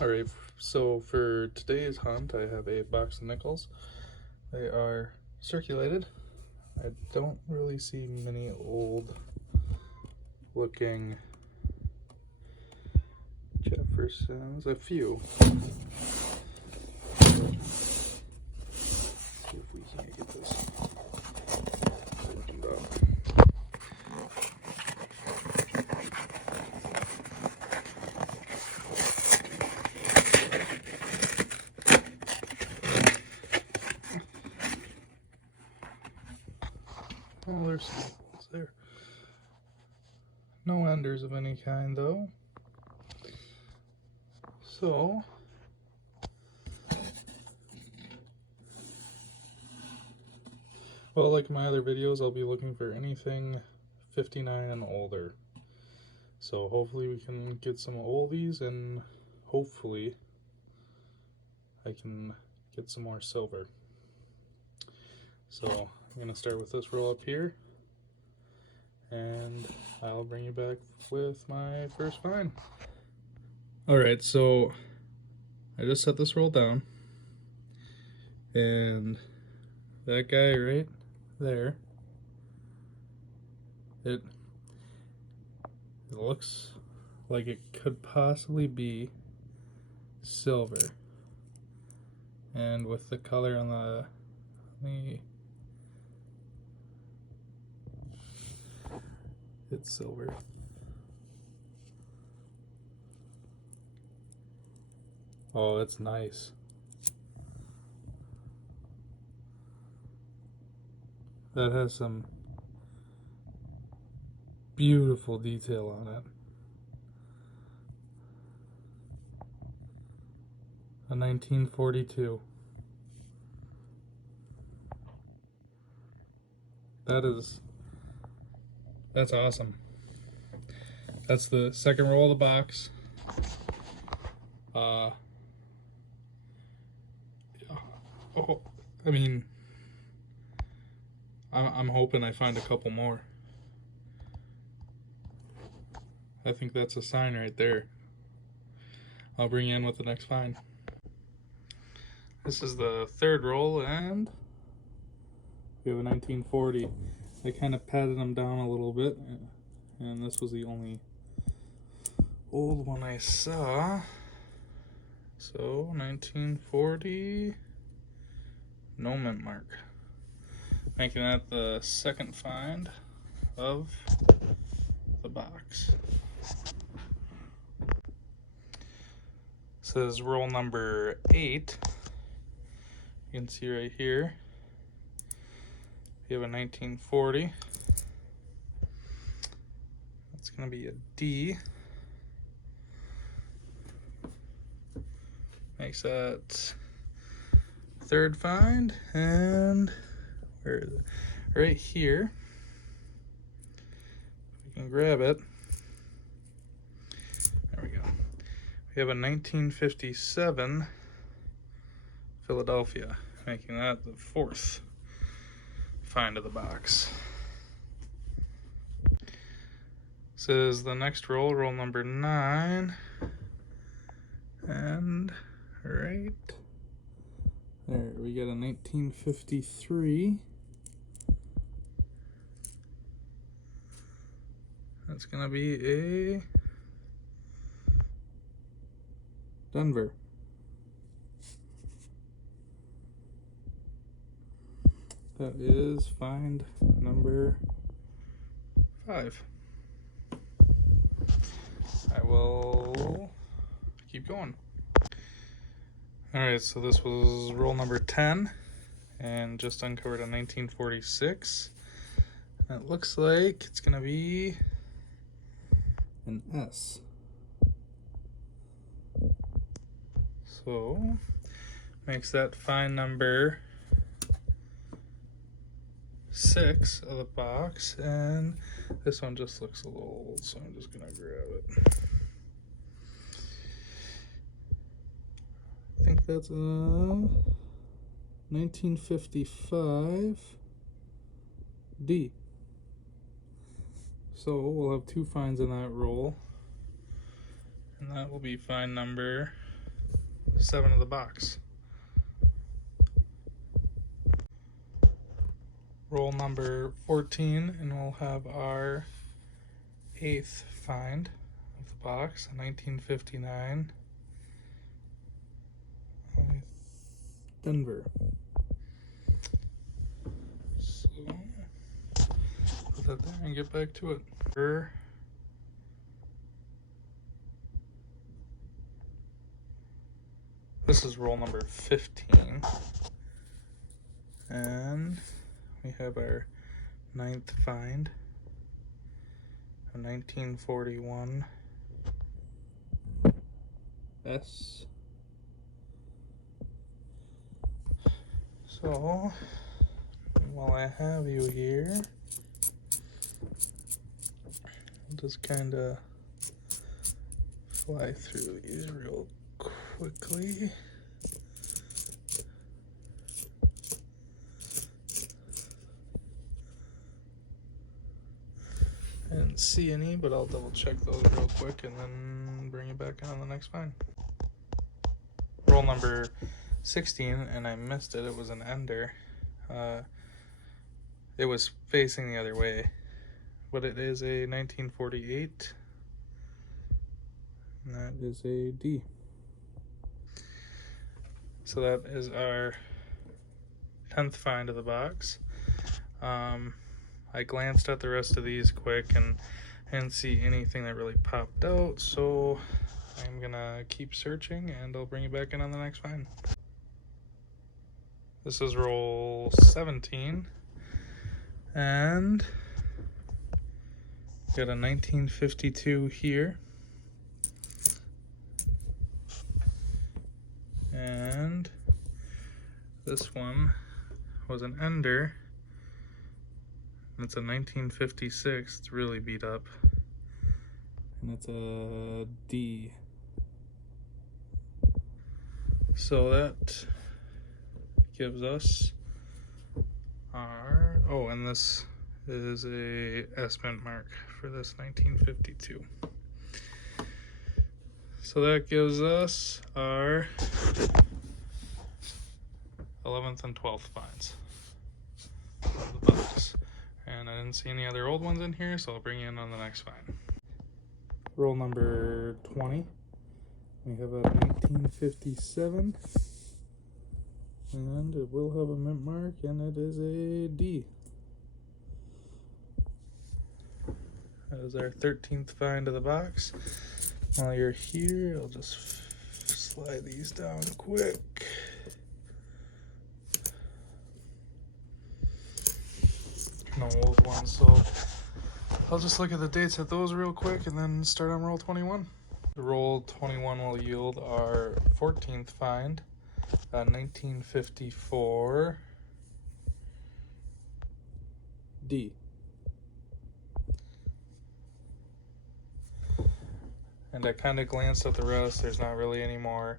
Alright, so for today's hunt, I have a box of nickels. They are circulated. I don't really see many old looking Jeffersons. A few. See if we can't get this opened up. Oh, there's some nickels there. No enders of any kind, though. So, well, like my other videos, I'll be looking for anything 59 and older. So hopefully we can get some oldies, and hopefully I can get some more silver. So I'm gonna start with this roll up here, and I'll bring you back with my first find. Alright, so I just set this roll down, and that guy right there, it looks like it could possibly be silver. And with the color on the it's silver. Oh, it's nice. That has some beautiful detail on it. A 1942. That's awesome. That's the second roll of the box. I mean, I'm hoping I find a couple more. I think that's a sign right there. I'll bring you in with the next find. This is the third roll, and we have a 1940. I kind of patted them down a little bit, and this was the only old one I saw. So 1940, no mint mark. Making that the second find of the box. This is roll number 8. You can see right here we have a 1940. That's going to be a D. Makes that third find, and where is it? Right here. We can grab it. There we go. We have a 1957 Philadelphia, making that the fourth find of the box. This is the next roll, roll number 9, and right there we got a 1953. That's gonna be a Denver. That is find number 5. I will keep going. Alright, so this was roll number 10, and just uncovered a 1946. And it looks like it's gonna be an S. So makes that find number 6 of the box, and this one just looks a little old, so I'm just gonna grab it. I think that's a 1955 D. So we'll have 2 finds in that roll, and that will be find number 7 of the box. Roll number 14, and we'll have our 8th find of the box, 1959 Denver. So put that there and get back to it. This is roll number 15, and we have our 9th find, a 1941 S. So, while I have you here, I'll just kind of fly through these real quickly. I didn't see any, but I'll double check those real quick and then bring it back on the next find. Roll number 16, and I missed it. It was an ender. It was facing the other way, but it is a 1948, and that is a D. So that is our 10th find of the box. I glanced at the rest of these quick and I didn't see anything that really popped out, so I'm gonna keep searching and I'll bring you back in on the next find. This is roll 17, and got a 1952 here, and this one was an ender. It's a 1956, it's really beat up, and it's a D. So that gives us our, oh, and this is a S mint mark for this 1952. So that gives us our 11th and 12th finds of the box. And I didn't see any other old ones in here, so I'll bring you in on the next find. Roll number 20. We have a 1957, and it will have a mint mark, and it is a D. That is our 13th find of the box. While you're here, I'll just slide these down quick. No old ones, so I'll just look at the dates at those real quick and then start on roll 21. Roll 21 will yield our 14th find, 1954 D. And I kind of glanced at the rest. There's not really any more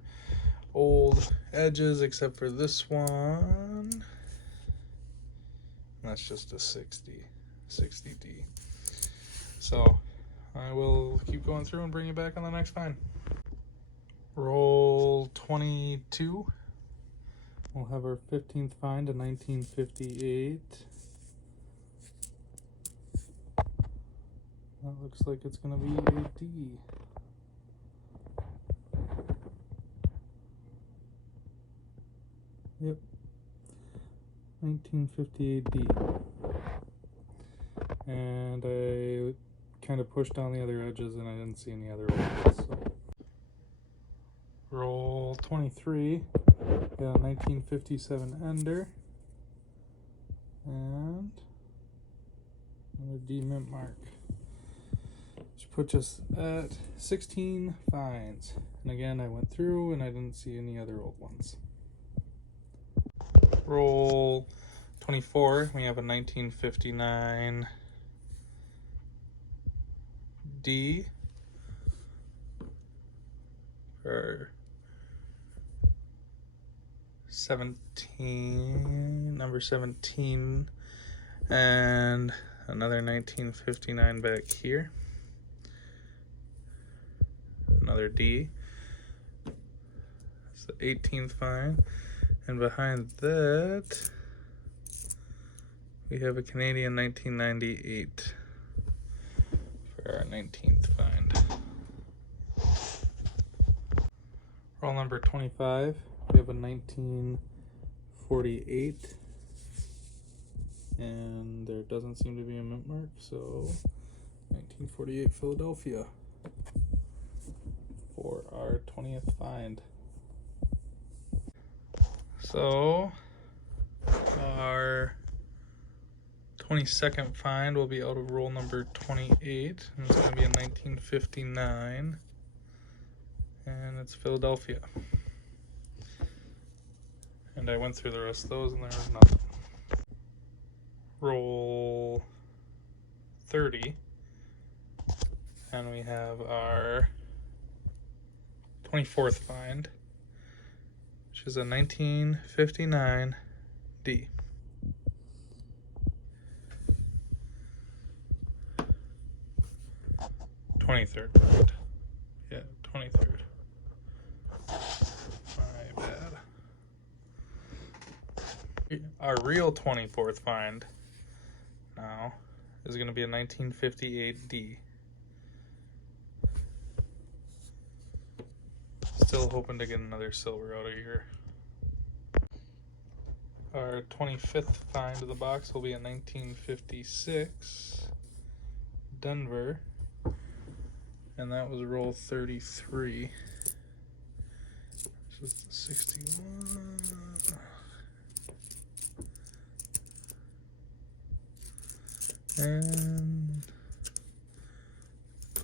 old edges except for this one. That's just a 60D. So I will keep going through and bring you back on the next find. Roll 22. We'll have our 15th find, a 1958. That looks like it's gonna be a D. Yep. 1958D. And I kind of pushed down the other edges and I didn't see any other ones. So. Roll 23. Got a 1957 ender. And another D mint mark. Which puts us at 16 finds. And again, I went through and I didn't see any other old ones. Roll 24, we have a 1959 D for 17, number 17, and another 1959 back here, another D. Is the 18th find. And behind that, we have a Canadian 1998 for our 19th find. Roll number 25, we have a 1948, and there doesn't seem to be a mint mark, so 1948 Philadelphia for our 20th find. So our 22nd find will be out of roll number 28, and it's going to be a 1959, and it's Philadelphia. And I went through the rest of those, and there was nothing. Roll 30, and we have our 24th find, which is a 1959 D. '23rd find. Yeah, 23rd. My bad. Our real 24th find now is going to be a 1958 D. Still hoping to get another silver out of here. Our 25th find of the box will be a 1956 Denver, and that was roll 33. So it's the 61. And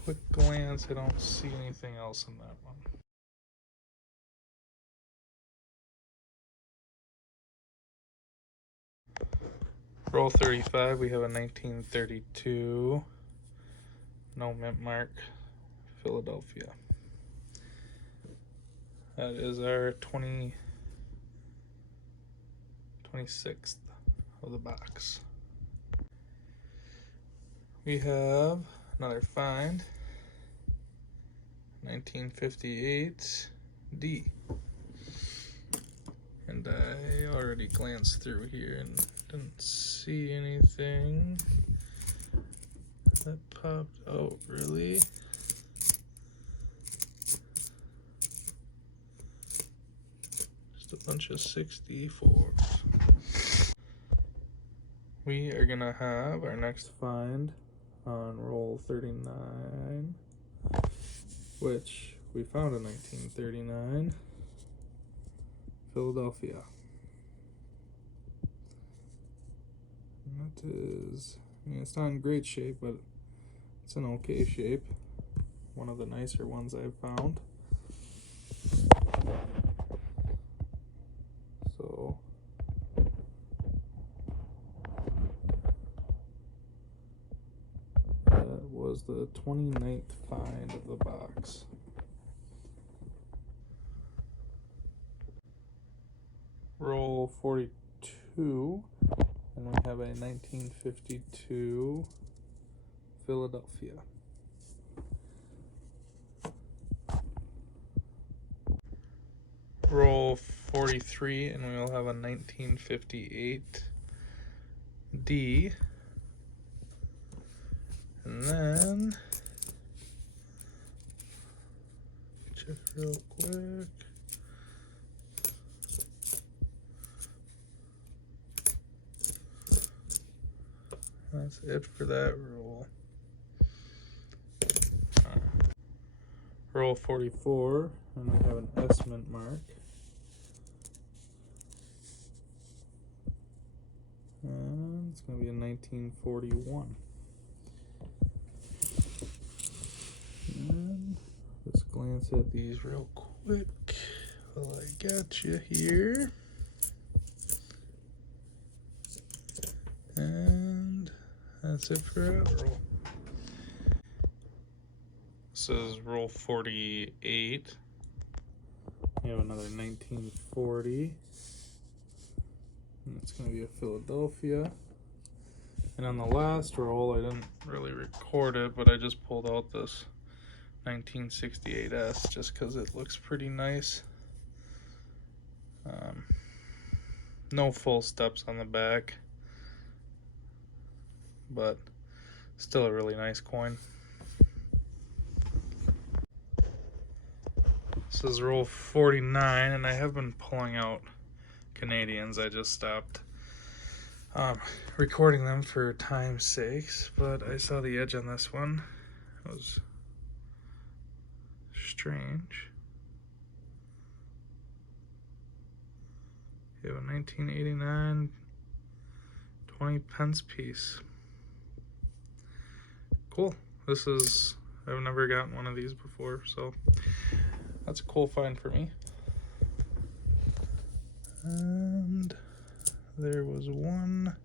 quick glance, I don't see anything else in that one. Roll 35, we have a 1932, no mint mark, Philadelphia. That is our 26th of the box. We have another find, 1958 D. And I already glanced through here and didn't see anything that popped out really. Just a bunch of 64s. We are gonna have our next find on roll 39, which we found in 1939, Philadelphia. And that is, I mean, it's not in great shape, but it's in okay shape. One of the nicer ones I've found. So that was the 29th find of the box. Roll 42, and we have a 1952 Philadelphia. Roll 43, and we will have a 1958 D. And then check real quick. That's it for that roll. Roll 44, and we have an S mint mark. And it's going to be a 1941. And let's glance at these real quick while I got you here. And that's it for that roll. This is roll 48. We have another 1940. And it's going to be a Philadelphia. And on the last roll, I didn't really record it, but I just pulled out this 1968S just because it looks pretty nice. No full steps on the back, but still a really nice coin. This is roll 49, and I have been pulling out Canadians. I just stopped recording them for time's sakes, but I saw the edge on this one. It was strange. You have a 1989 20 pence piece. Cool. I've never gotten one of these before, so that's a cool find for me. And there was one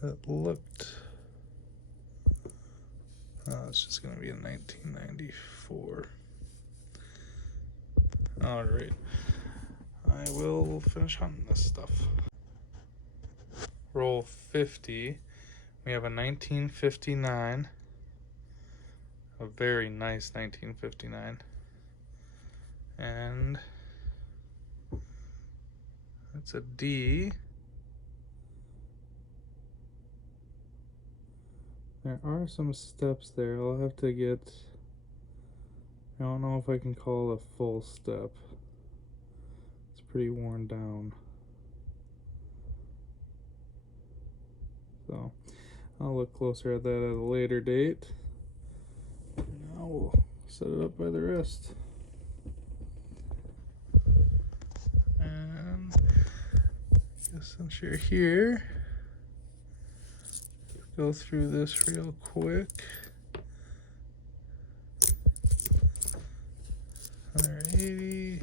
that looked, it's just gonna be a 1994. All right, I will finish hunting this stuff. Roll 50, we have a 1959, a very nice 1959, and it's a D. There are some steps there. I'll have to get, I don't know if I can call it a full step. It's pretty worn down. So I'll look closer at that at a later date. Now we'll set it up by the wrist. And I guess since you're here, go through this real quick. 180.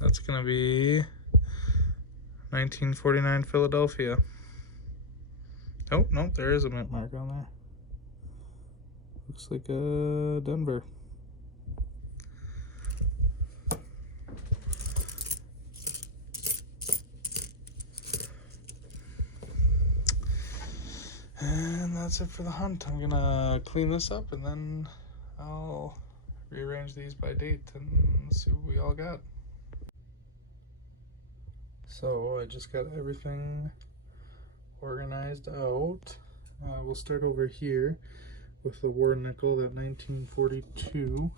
That's gonna be 1949 Philadelphia. Oh, no, there is a mint mark on there. Looks like Denver. And that's it for the hunt. I'm gonna clean this up and then I'll rearrange these by date and see what we all got. So I just got everything organized out. We'll start over here with the war nickel, that 1942.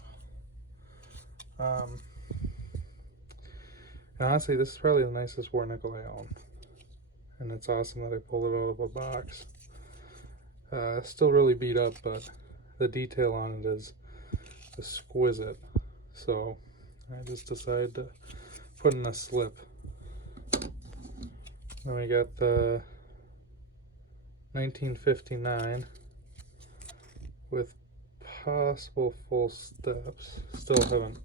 Honestly, this is probably the nicest war nickel I own, and it's awesome that I pulled it out of a box. Still really beat up, but the detail on it is exquisite. So I just decided to put in a slip. Then we got the 1959 with possible full steps. Still haven't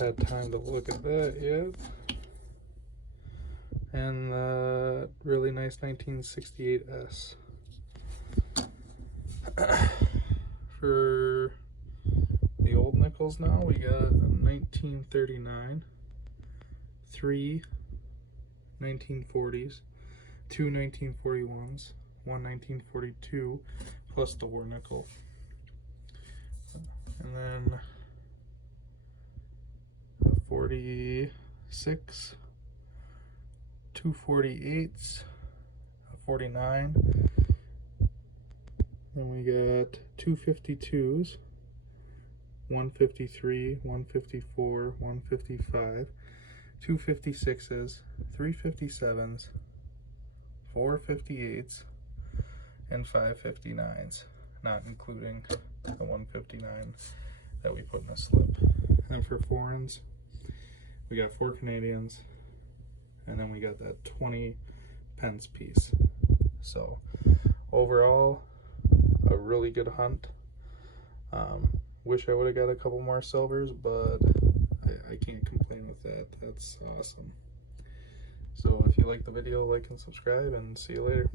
had time to look at that yet. And the really nice 1968S. For the old nickels now, we got a 1939, 3 1940s, 2 1941s, 1 1942, plus the war nickel. And then a 46, 2 48s, a 49. Then we got 2 52s, 153, 154, 155, 2 56s, 3 57s, 4 58s, and 5 59s, not including the 159 that we put in a slip. And for foreigns, we got 4 Canadians, and then we got that 20 pence piece. So overall, a really good hunt. Wish I would have got a couple more silvers, but I can't complain with that. That's awesome. So if you like the video, like and subscribe, and see you later.